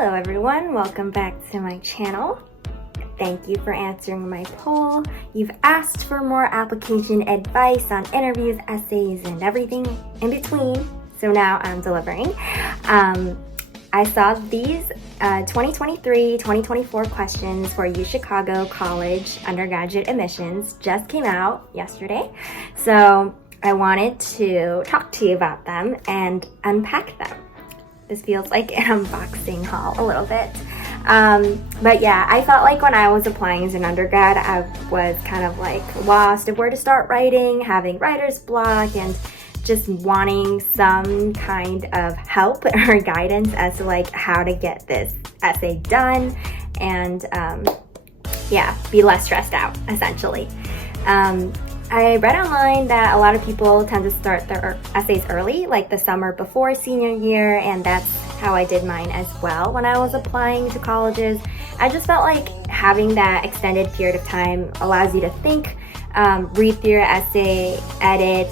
Hello everyone, welcome back to my channel. Thank you for answering my poll. You've asked for more application advice on interviews, essays, and everything in between, so now I'm delivering. I saw these 2023-2024 questions for UChicago College undergraduate admissions just came out yesterday, so I wanted to talk to you about them and unpack them. This feels like an unboxing haul a little bit. But yeah, I felt like when I was applying as an undergrad, I was kind of like lost of where to start writing, having writer's block, and just wanting some kind of help or guidance as to like how to get this essay done and yeah, be less stressed out essentially. I read online that a lot of people tend to start their essays early, like the summer before senior year, and that's how I did mine as well when I was applying to colleges. I just felt like having that extended period of time allows you to think, read through your essay, edit,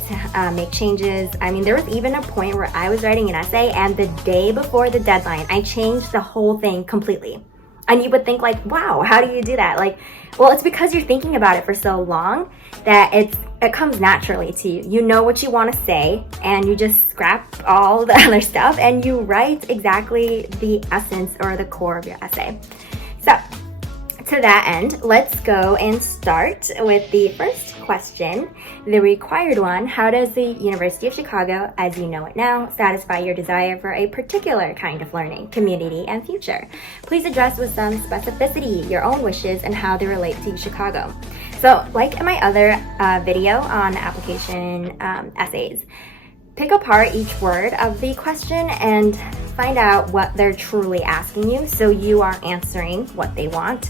make changes. I mean, there was even a point where I was writing an essay and the day before the deadline, I changed the whole thing completely. And you would think like, wow, how do you do that? Like, well, it's because you're thinking about it for so long that it comes naturally to you. You know what you want to say and you just scrap all the other stuff and you write exactly the essence or the core of your essay. So to that end, let's go and start with the first question, the required one. How does the University of Chicago, as you know it now, satisfy your desire for a particular kind of learning, community, and future? Please address with some specificity your own wishes and how they relate to Chicago. So, like in my other video on application essays, pick apart each word of the question and find out what they're truly asking you so you are answering what they want.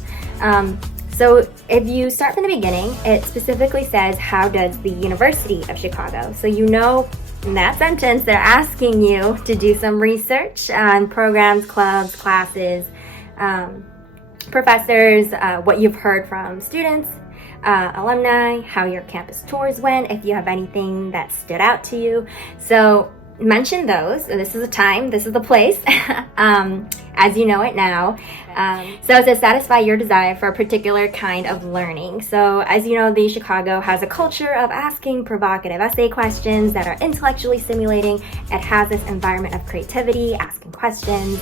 So if you start from the beginning, it specifically says, how does the University of Chicago? So you know in that sentence they're asking you to do some research on programs, clubs, classes, professors, what you've heard from students, alumni, how your campus tours went, if you have anything that stood out to you. So mention those. This is the time, this is the place, as you know it now. So it says satisfy your desire for a particular kind of learning. So as you know, the Chicago has a culture of asking provocative essay questions that are intellectually stimulating. It has this environment of creativity, asking questions,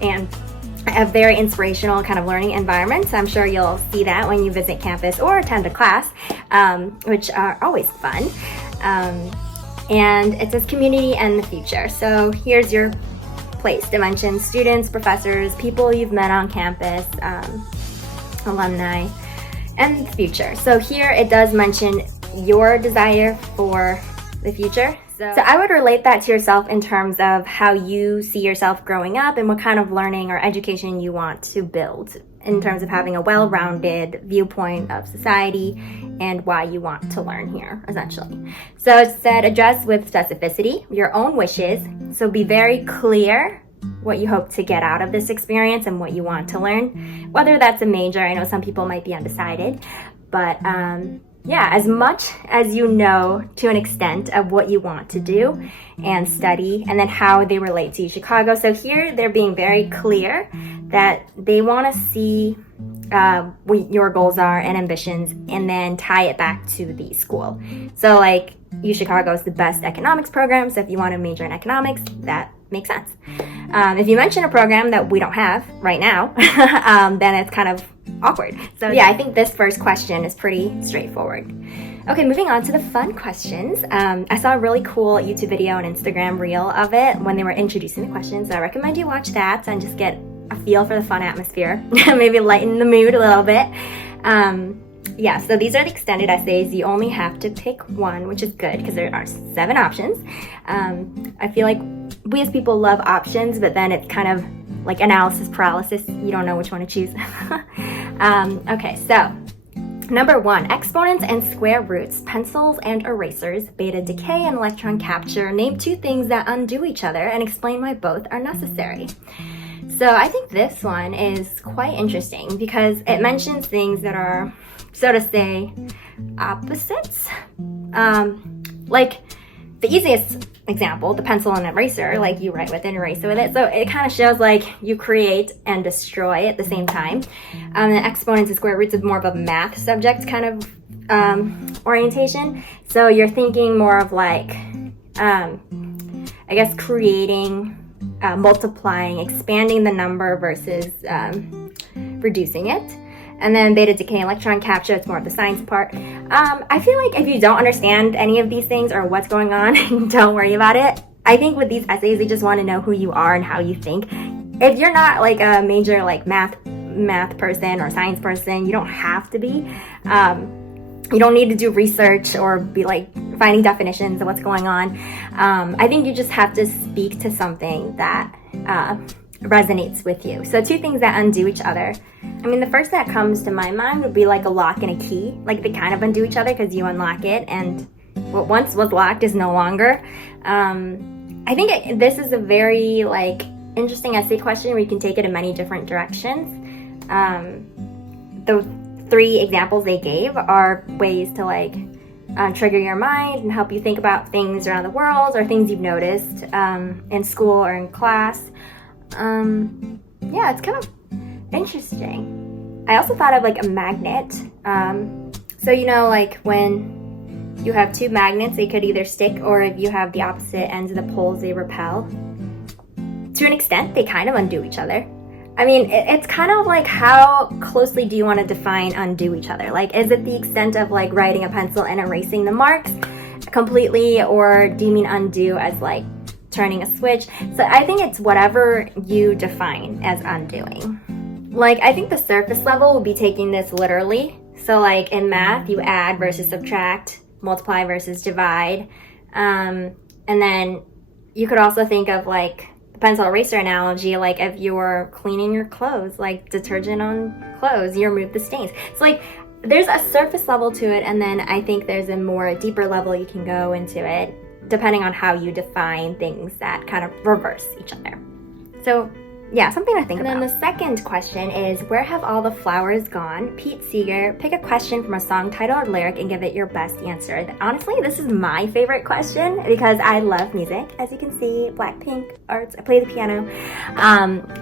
and a very inspirational kind of learning environment. So I'm sure you'll see that when you visit campus or attend a class, which are always fun. And it says community and the future. So here's your place to mention students, professors, people you've met on campus, alumni, and the future. So here it does mention your desire for the future. So I would relate that to yourself in terms of how you see yourself growing up and what kind of learning or education you want to build in terms of having a well-rounded viewpoint of society and why you want to learn here, essentially. So it said address with specificity your own wishes. So be very clear what you hope to get out of this experience and what you want to learn, whether that's a major. I know some people might be undecided, but yeah, as much as you know to an extent of what you want to do and study, and then how they relate to Chicago. So here they're being very clear that they want to see what your goals are and ambitions and then tie it back to the school. So like UChicago is the best economics program, so if you want to major in economics, that makes sense. If you mention a program that we don't have right now, then it's kind of awkward. So yeah, I think this first question is pretty straightforward. Okay, moving on to the fun questions. I saw a really cool YouTube video and Instagram reel of it when they were introducing the questions, so I recommend you watch that and just get a feel for the fun atmosphere, maybe lighten the mood a little bit. Yeah, so these are the extended essays. You only have to pick one, which is good because there are 7 options. I feel like we as people love options, but then it's kind of like analysis paralysis. You don't know which one to choose. Okay, so number 1, exponents and square roots, pencils and erasers, beta decay and electron capture. Name 2 things that undo each other and explain why both are necessary. So I think this one is quite interesting because it mentions things that are, so to say, opposites. Like the easiest example, the pencil and eraser, like you write with an eraser with it. So it kind of shows like you create and destroy at the same time. The exponents and square roots is more of a math subject kind of orientation. So you're thinking more of like, I guess, creating, multiplying, expanding the number versus reducing it. And then beta decay, electron capture, it's more of the science part. I feel like if you don't understand any of these things or what's going on, don't worry about it. I think with these essays, they just want to know who you are and how you think. If you're not like a major like math person or science person, you don't have to be. You don't need to do research or be like finding definitions of what's going on. I think you just have to speak to something that resonates with you. So 2 things that undo each other. I mean, the first that comes to my mind would be like a lock and a key. Like they kind of undo each other because you unlock it and what once was locked is no longer. I think this is a very like interesting essay question where you can take it in many different directions. The 3 examples they gave are ways to like trigger your mind and help you think about things around the world or things you've noticed in school or in class. Yeah, it's kind of interesting. I also thought of like a magnet. So you know, like when you have 2 magnets, they could either stick, or if you have the opposite ends of the poles, they repel. To an extent, they kind of undo each other. I mean, it's kind of like how closely do you want to define undo each other? Like, is it the extent of like writing a pencil and erasing the marks completely, or do you mean undo as like turning a switch? So I think it's whatever you define as undoing. Like, I think the surface level will be taking this literally. So like in math, you add versus subtract, multiply versus divide. And then you could also think of like the pencil eraser analogy, like if you're cleaning your clothes, like detergent on clothes, you remove the stains. So like there's a surface level to it, and then I think there's a more deeper level you can go into it, depending on how you define things that kind of reverse each other. So yeah, something to think about. And then the second question is, where have all the flowers gone? Pete Seeger, pick a question from a song title or lyric and give it your best answer. Honestly, this is my favorite question because I love music. As you can see, Blackpink, arts, I play the piano.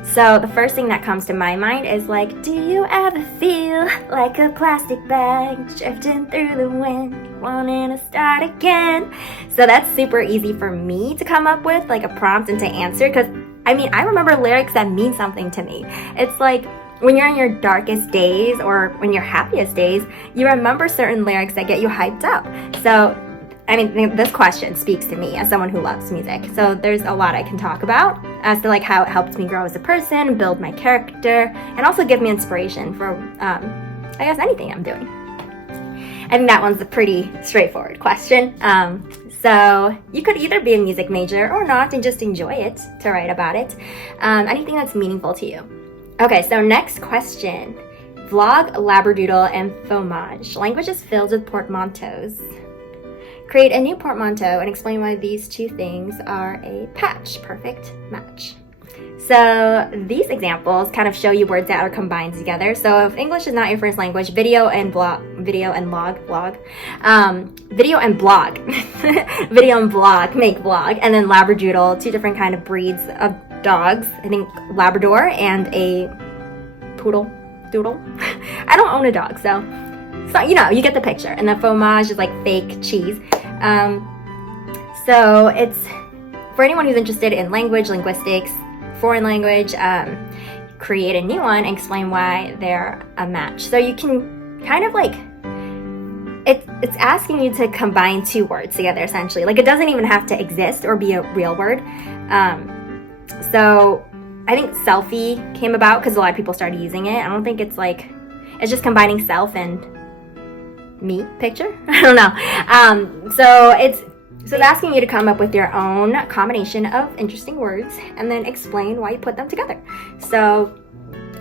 So the first thing that comes to my mind is like, do you ever feel like a plastic bag drifting through the wind, wanting to start again? So that's super easy for me to come up with, like a prompt and to answer, because I mean, I remember lyrics that mean something to me. It's like when you're in your darkest days or when your happiest days, you remember certain lyrics that get you hyped up. So, I mean, this question speaks to me as someone who loves music. So there's a lot I can talk about as to like how it helped me grow as a person, build my character, and also give me inspiration for, I guess, anything I'm doing. I think that one's a pretty straightforward question. So you could either be a music major or not and just enjoy it to write about it. Anything that's meaningful to you. Okay, so next question. Vlog, labradoodle, and fromage. Language is filled with portmanteaus. Create a new portmanteau and explain why these 2 things are a patch. Perfect match. So these examples kind of show you words that are combined together. So if English is not your first language, video and blog, video and blog, video and blog make blog, and then labradoodle, 2 different kind of breeds of dogs. I think Labrador and a poodle doodle. I don't own a dog, so you know, you get the picture. And the fromage is like fake cheese. So it's for anyone who's interested in language, linguistics, foreign language, create a new one and explain why they're a match. So you can kind of like, it's asking you to combine 2 words together essentially. Like it doesn't even have to exist or be a real word. So I think selfie came about because a lot of people started using it. I don't think it's like, it's just combining self and me picture. I don't know. So it's asking you to come up with your own combination of interesting words and then explain why you put them together. So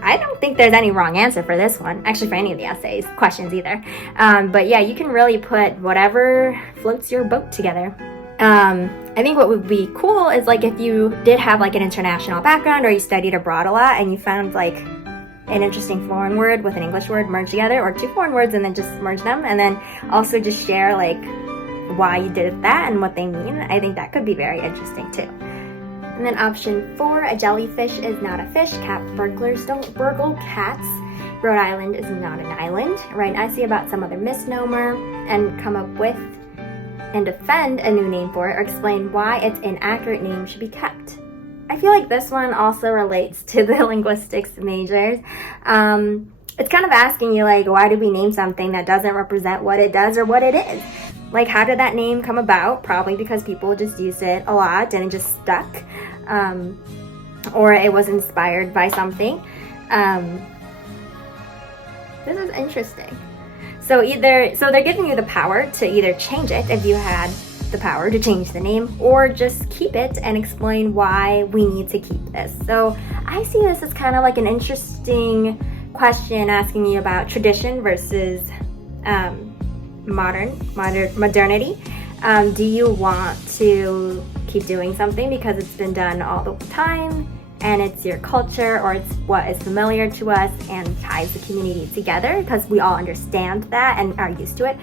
I don't think there's any wrong answer for this one, actually for any of the essays, questions either. But yeah, you can really put whatever floats your boat together. I think what would be cool is like if you did have like an international background or you studied abroad a lot and you found like an interesting foreign word with an English word merged together, or 2 foreign words and then just merge them, and then also just share like why you did that and what they mean. I think that could be very interesting too. And then option 4, a jellyfish is not a fish. Cat burglars don't burgle cats. Rhode Island is not an island. Write an essay about some other misnomer and come up with and defend a new name for it, or explain why its inaccurate name should be kept. I feel like this one also relates to the linguistics majors. It's kind of asking you, like, why do we name something that doesn't represent what it does or what it is? Like, how did that name come about? Probably because people just used it a lot and it just stuck. Or it was inspired by something. This is interesting. So they're giving you the power to either change it if you had the power to change the name, or just keep it and explain why we need to keep this. So I see this as kind of like an interesting question asking you about tradition versus modernity. Do you want to keep doing something because it's been done all the time and it's your culture, or it's what is familiar to us and ties the community together because we all understand that and are used to it?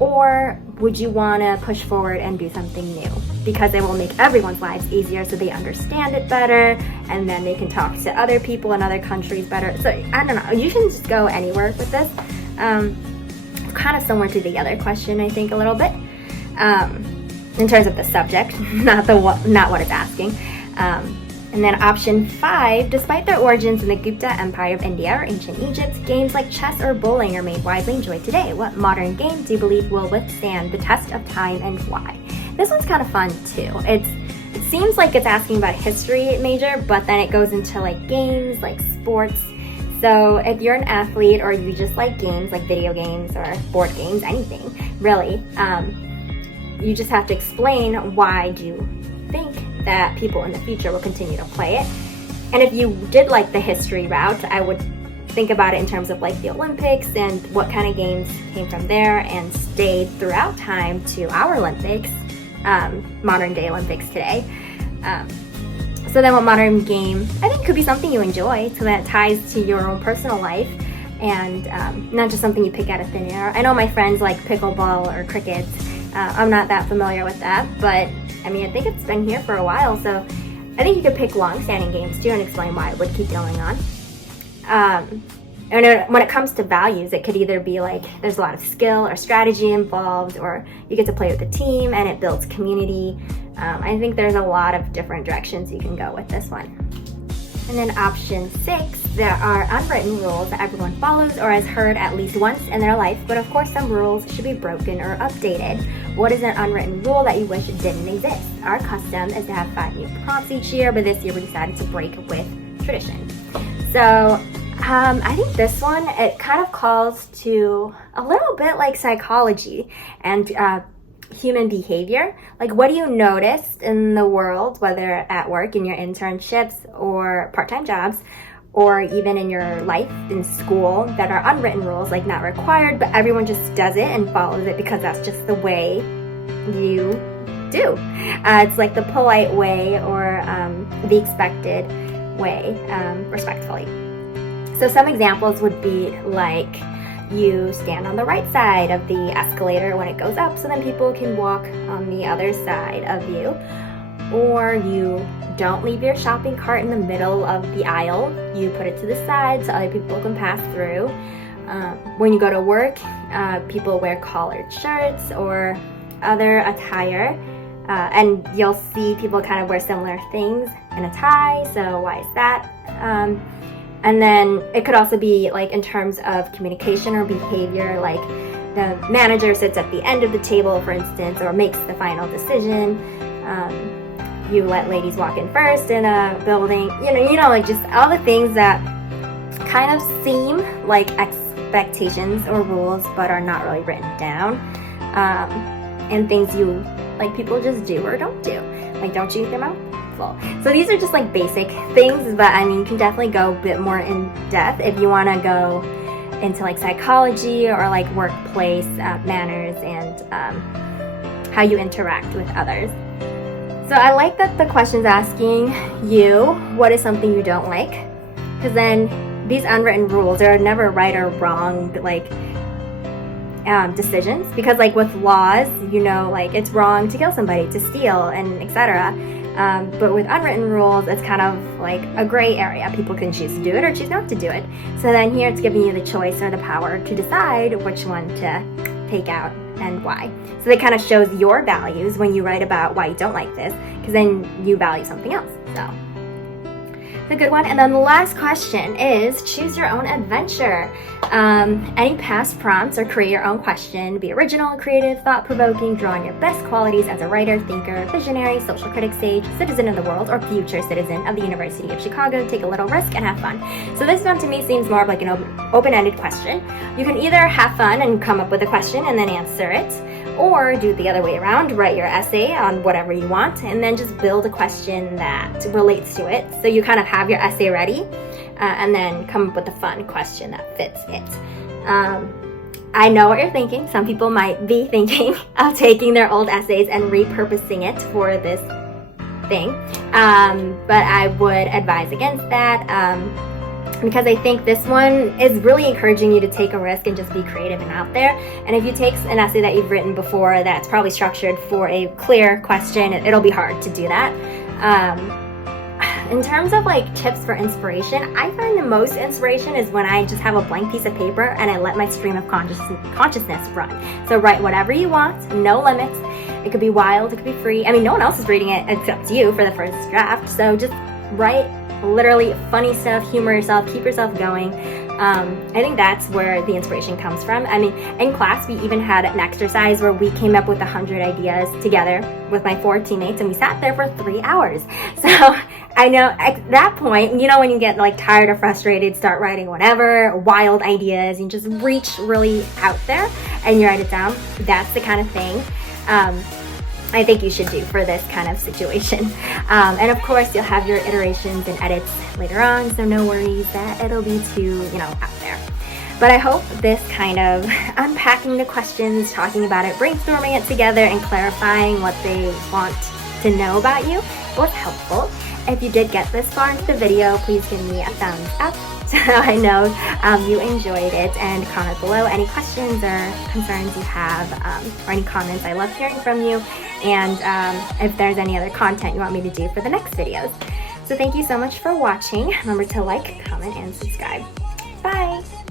Or would you want to push forward and do something new because it will make everyone's lives easier so they understand it better, and then they can talk to other people in other countries better? So I don't know, you can just go anywhere with this. It's kind of similar to the other question, I think, a little bit, in terms of the subject, not what it's asking. And then option 5, despite their origins in the Gupta Empire of India or ancient Egypt, games like chess or bowling are made widely enjoyed today. What modern game do you believe will withstand the test of time and why? This one's kind of fun too. It seems like it's asking about a history major, but then it goes into like games, like sports. So if you're an athlete or you just like games, like video games or board games, anything really, you just have to explain why do you think that people in the future will continue to play it. And if you did like the history route, I would think about it in terms of like the Olympics and what kind of games came from there and stayed throughout time to our Olympics, modern day Olympics today. So then what modern game I think could be something you enjoy, so that ties to your own personal life and not just something you pick out of thin air. I know my friends like pickleball or cricket. I'm not that familiar with that, but I mean, I think it's been here for a while, so I think you could pick long-standing games too and explain why it would keep going on. And when it comes to values, it could either be like there's a lot of skill or strategy involved, or you get to play with a team and it builds community. I think there's a lot of different directions you can go with this one. And then option 6, there are unwritten rules that everyone follows or has heard at least once in their life, but of course some rules should be broken or updated. What is an unwritten rule that you wish didn't exist? Our custom is to have 5 new prompts each year, but this year we decided to break with tradition. So I think this one, it kind of calls to a little bit like psychology and human behavior. Like, what do you notice in the world, whether at work, in your internships or part-time jobs, or even in your life in school, that are unwritten rules, like not required, but everyone just does it and follows it because that's just the way you do. It's like the polite way or the expected way, respectfully. So some examples would be like you stand on the right side of the escalator when it goes up so then people can walk on the other side of you. Or you don't leave your shopping cart in the middle of the aisle. You put it to the side so other people can pass through. When you go to work, people wear collared shirts or other attire. And you'll see people kind of wear similar things and a tie, so why is that? And then it could also be like in terms of communication or behavior, like the manager sits at the end of the table, for instance, or makes the final decision. You let ladies walk in first in a building, you know, like just all the things that kind of seem like expectations or rules, but are not really written down. And things you, like, people just do or don't do. Like, don't you eat their mouth full. So these are just like basic things, but I mean, you can definitely go a bit more in depth if you want to go into like psychology or like workplace manners and how you interact with others. So I like that the question's asking you, what is something you don't like? Because then these unwritten rules are never right or wrong, like decisions, because like with laws, you know, like it's wrong to kill somebody, to steal, and etc. But with unwritten rules, it's kind of like a gray area. People can choose to do it or choose not to do it. So then here it's giving you the choice or the power to decide which one to take out and why. So it kind of shows your values when you write about why you don't like this, because then you value something else. So it's a good one. And then the last question is choose your own adventure. Any past prompts or create your own question. Be original, creative, thought-provoking, draw on your best qualities as a writer, thinker, visionary, social critic, sage, citizen of the world, or future citizen of the University of Chicago. Take a little risk and have fun. So this one to me seems more of like an open-ended question. You can either have fun and come up with a question and then answer it, or do it the other way around, write your essay on whatever you want, and then just build a question that relates to it. So you kind of have your essay ready, and then come up with a fun question that fits it. I know what you're thinking. Some people might be thinking of taking their old essays and repurposing it for this thing, but I would advise against that. Because I think this one is really encouraging you to take a risk and just be creative and out there. And if you take an essay that you've written before that's probably structured for a clear question, it'll be hard to do that. In terms of like tips for inspiration, I find the most inspiration is when I just have a blank piece of paper and I let my stream of consciousness run. So write whatever you want, no limits. It could be wild, it could be free. I mean, no one else is reading it except you for the first draft. So just write literally funny stuff, humor yourself, keep yourself going. I think that's where the inspiration comes from. I mean, in class, we even had an exercise where we came up with 100 ideas together with my 4 teammates, and we sat there for 3 hours. So I know at that point, you know, when you get like tired or frustrated, start writing whatever, wild ideas, and just reach really out there and you write it down. That's the kind of thing I think you should do for this kind of situation. And of course, you'll have your iterations and edits later on, so no worries that it'll be too, out there. But I hope this kind of unpacking the questions, talking about it, brainstorming it together, and clarifying what they want to know about you was helpful. If you did get this far into the video, please give me a thumbs up so I know you enjoyed it, and comment below any questions or concerns you have, or any comments. I love hearing from you, and if there's any other content you want me to do for the next videos. So thank you so much for watching. Remember to like, comment, and subscribe. Bye!